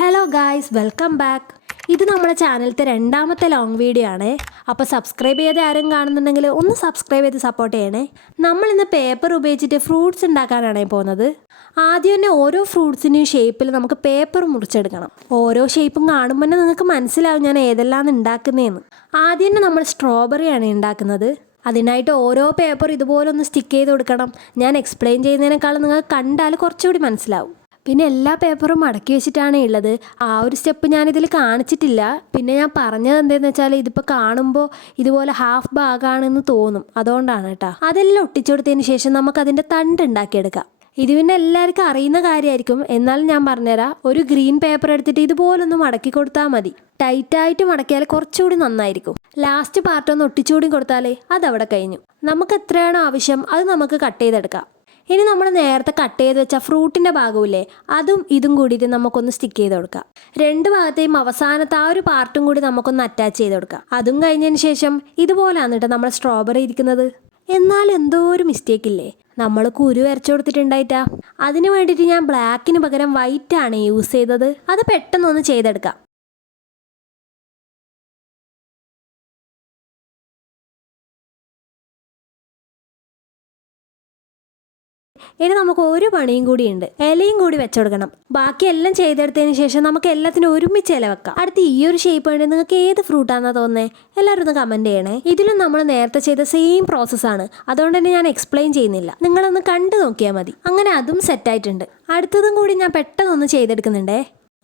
Hello guys, welcome back. ഇത് നമ്മുടെ ചാനലത്തെ രണ്ടാമത്തെ ലോങ് വീഡിയോ ആണ്. അപ്പോൾ സബ്സ്ക്രൈബ് ചെയ്ത് ആരും കാണുന്നുണ്ടെങ്കിൽ ഒന്ന് സബ്സ്ക്രൈബ് ചെയ്ത് സപ്പോർട്ട് ചെയ്യണേ. നമ്മളിന്ന് പേപ്പർ ഉപയോഗിച്ചിട്ട് ഫ്രൂട്ട്സ് ഉണ്ടാക്കാനാണ് പോകുന്നത്. ആദ്യം തന്നെ ഓരോ ഫ്രൂട്ട്സിൻ്റെയും ഷേപ്പിൽ നമുക്ക് പേപ്പർ മുറിച്ചെടുക്കണം. ഓരോ ഷേപ്പും കാണുമ്പോൾ തന്നെ നിങ്ങൾക്ക് മനസ്സിലാവും ഞാൻ ഏതെല്ലാം ഉണ്ടാക്കുന്നതെന്ന്. ആദ്യം തന്നെ നമ്മൾ സ്ട്രോബെറിയാണ് ഉണ്ടാക്കുന്നത്. അതിനായിട്ട് ഓരോ പേപ്പർ ഇതുപോലെ ഒന്ന് സ്റ്റിക്ക് ചെയ്ത് കൊടുക്കണം. ഞാൻ എക്സ്പ്ലെയിൻ ചെയ്യുന്നതിനേക്കാളും നിങ്ങൾ കണ്ടാൽ കുറച്ചുകൂടി മനസ്സിലാവും. പിന്നെ എല്ലാ പേപ്പറും മടക്കി വെച്ചിട്ടാണ് ഉള്ളത്. ആ ഒരു സ്റ്റെപ്പ് ഞാനിതിൽ കാണിച്ചിട്ടില്ല. പിന്നെ ഞാൻ പറഞ്ഞത് എന്താണെന്ന് വെച്ചാൽ ഇതിപ്പോൾ കാണുമ്പോൾ ഇതുപോലെ ഹാഫ് ഭാഗമാണെന്ന് തോന്നും, അതുകൊണ്ടാണ് കേട്ടോ. അതെല്ലാം ഒട്ടിച്ചെടുത്തതിന് ശേഷം നമുക്കതിൻ്റെ തണ്ട് ഉണ്ടാക്കിയെടുക്കാം. ഇത് പിന്നെ എല്ലാവർക്കും അറിയുന്ന കാര്യമായിരിക്കും, എന്നാലും ഞാൻ പറഞ്ഞുതരാം. ഒരു ഗ്രീൻ പേപ്പർ എടുത്തിട്ട് ഇതുപോലൊന്ന് മടക്കി കൊടുത്താൽ മതി. ടൈറ്റായിട്ട് മടക്കിയാൽ കുറച്ചുകൂടി നന്നായിരിക്കും. ലാസ്റ്റ് പാർട്ടൊന്ന് ഒട്ടിച്ചുകൂടി കൊടുത്താലേ അതവിടെ കഴിഞ്ഞു. നമുക്ക് എത്രയാണോ ആവശ്യം അത് നമുക്ക് കട്ട് ചെയ്തെടുക്കാം. ഇനി നമ്മൾ നേരത്തെ കട്ട് ചെയ്ത് വെച്ച ഫ്രൂട്ടിൻ്റെ ഭാഗമില്ലേ, അതും ഇതും കൂടിയിട്ട് നമുക്കൊന്ന് സ്റ്റിക്ക് ചെയ്ത് കൊടുക്കാം. രണ്ട് ഭാഗത്തെയും അവസാനത്തെ ആ ഒരു പാർട്ടും കൂടി നമുക്കൊന്ന് അറ്റാച്ച് ചെയ്ത് കൊടുക്കാം. അതും കഴിഞ്ഞതിന് ശേഷം ഇതുപോലെയാണ് കേട്ടോ നമ്മൾ സ്ട്രോബെറി ഇരിക്കുന്നത്. എന്നാൽ എന്തോ ഒരു മിസ്റ്റേക്ക് ഇല്ലേ, നമ്മൾ കുരു വരച്ചു കൊടുത്തിട്ടുണ്ടായിട്ടാ. അതിന് വേണ്ടിയിട്ട് ഞാൻ ബ്ലാക്കിന് പകരം വൈറ്റ് ആണ് യൂസ് ചെയ്തത്. അത് പെട്ടെന്നൊന്ന് ചെയ്തെടുക്കാം. ഇനി നമുക്ക് ഒരു പണിയും കൂടിയുണ്ട്. ഇലയും കൂടി വെച്ചുകൊടുക്കണം. ബാക്കി എല്ലാം ചെയ്തെടുത്തതിന് ശേഷം നമുക്ക് എല്ലാത്തിനും ഒരുമിച്ച് ഇല വെക്കാം. അടുത്ത് ഈ ഒരു ഷേപ്പ് വേണ്ടി നിങ്ങൾക്ക് ഏത് ഫ്രൂട്ടാണെന്നാ തോന്നുന്നത്, എല്ലാവരും ഒന്ന് കമൻറ്റ് ചെയ്യണേ. ഇതിലും നമ്മൾ നേരത്തെ ചെയ്ത സെയിം പ്രോസസ്സാണ്, അതുകൊണ്ട് തന്നെ ഞാൻ എക്സ്പ്ലെയിൻ ചെയ്യുന്നില്ല. നിങ്ങളൊന്ന് കണ്ടു നോക്കിയാൽ മതി. അങ്ങനെ അതും സെറ്റായിട്ടുണ്ട്. അടുത്തതും കൂടി ഞാൻ പെട്ടെന്നൊന്ന് ചെയ്തെടുക്കുന്നുണ്ടേ.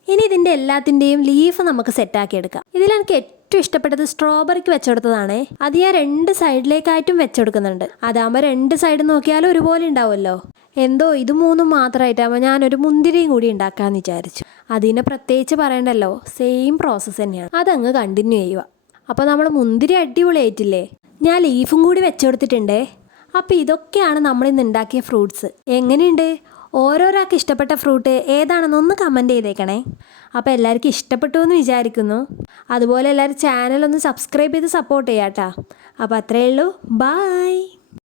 ഇനി ഇതിൻ്റെ എല്ലാത്തിൻ്റെയും ലീഫ് നമുക്ക് സെറ്റാക്കി എടുക്കാം. ഇതിലെനിക്ക് ഏറ്റവും ഇഷ്ടപ്പെട്ടത് സ്ട്രോബെറിക്ക് വെച്ചെടുത്തതാണേ. അത് ഞാൻ രണ്ട് സൈഡിലേക്കായിട്ടും വെച്ചെടുക്കുന്നുണ്ട്. അതാകുമ്പോൾ രണ്ട് സൈഡ് നോക്കിയാലും ഒരുപോലെ ഉണ്ടാവുമല്ലോ. എന്തോ ഇത് മൂന്നും മാത്രമായിട്ടാകുമ്പോൾ ഞാനൊരു മുന്തിരിയും കൂടി ഉണ്ടാക്കാമെന്ന് വിചാരിച്ചു. അതിനെ പ്രത്യേകിച്ച് പറയണ്ടല്ലോ, സെയിം പ്രോസസ്സ് തന്നെയാണ്. അതങ്ങ് കണ്ടിന്യൂ ചെയ്യുക. അപ്പോൾ നമ്മൾ മുന്തിരി അടിപൊളിയായിട്ടില്ലേ. ഞാൻ ലീഫും കൂടി വെച്ചെടുത്തിട്ടുണ്ടേ. അപ്പോൾ ഇതൊക്കെയാണ് നമ്മളിന്ന് ഉണ്ടാക്കിയ ഫ്രൂട്ട്സ്. എങ്ങനെയുണ്ട്? ഓരോരാൾക്ക് ഇഷ്ടപ്പെട്ട ഫ്രൂട്ട് ഏതാണെന്നൊന്ന് കമൻറ്റ് ചെയ്തേക്കണേ. അപ്പോൾ എല്ലാവർക്കും ഇഷ്ടപ്പെട്ടു എന്ന് വിചാരിക്കുന്നു. അതുപോലെ എല്ലാവരും ചാനലൊന്ന് സബ്സ്ക്രൈബ് ചെയ്ത് സപ്പോർട്ട് ചെയ്യാം കേട്ടോ. അപ്പോൾ അത്രയേ ഉള്ളൂ. ബായ്.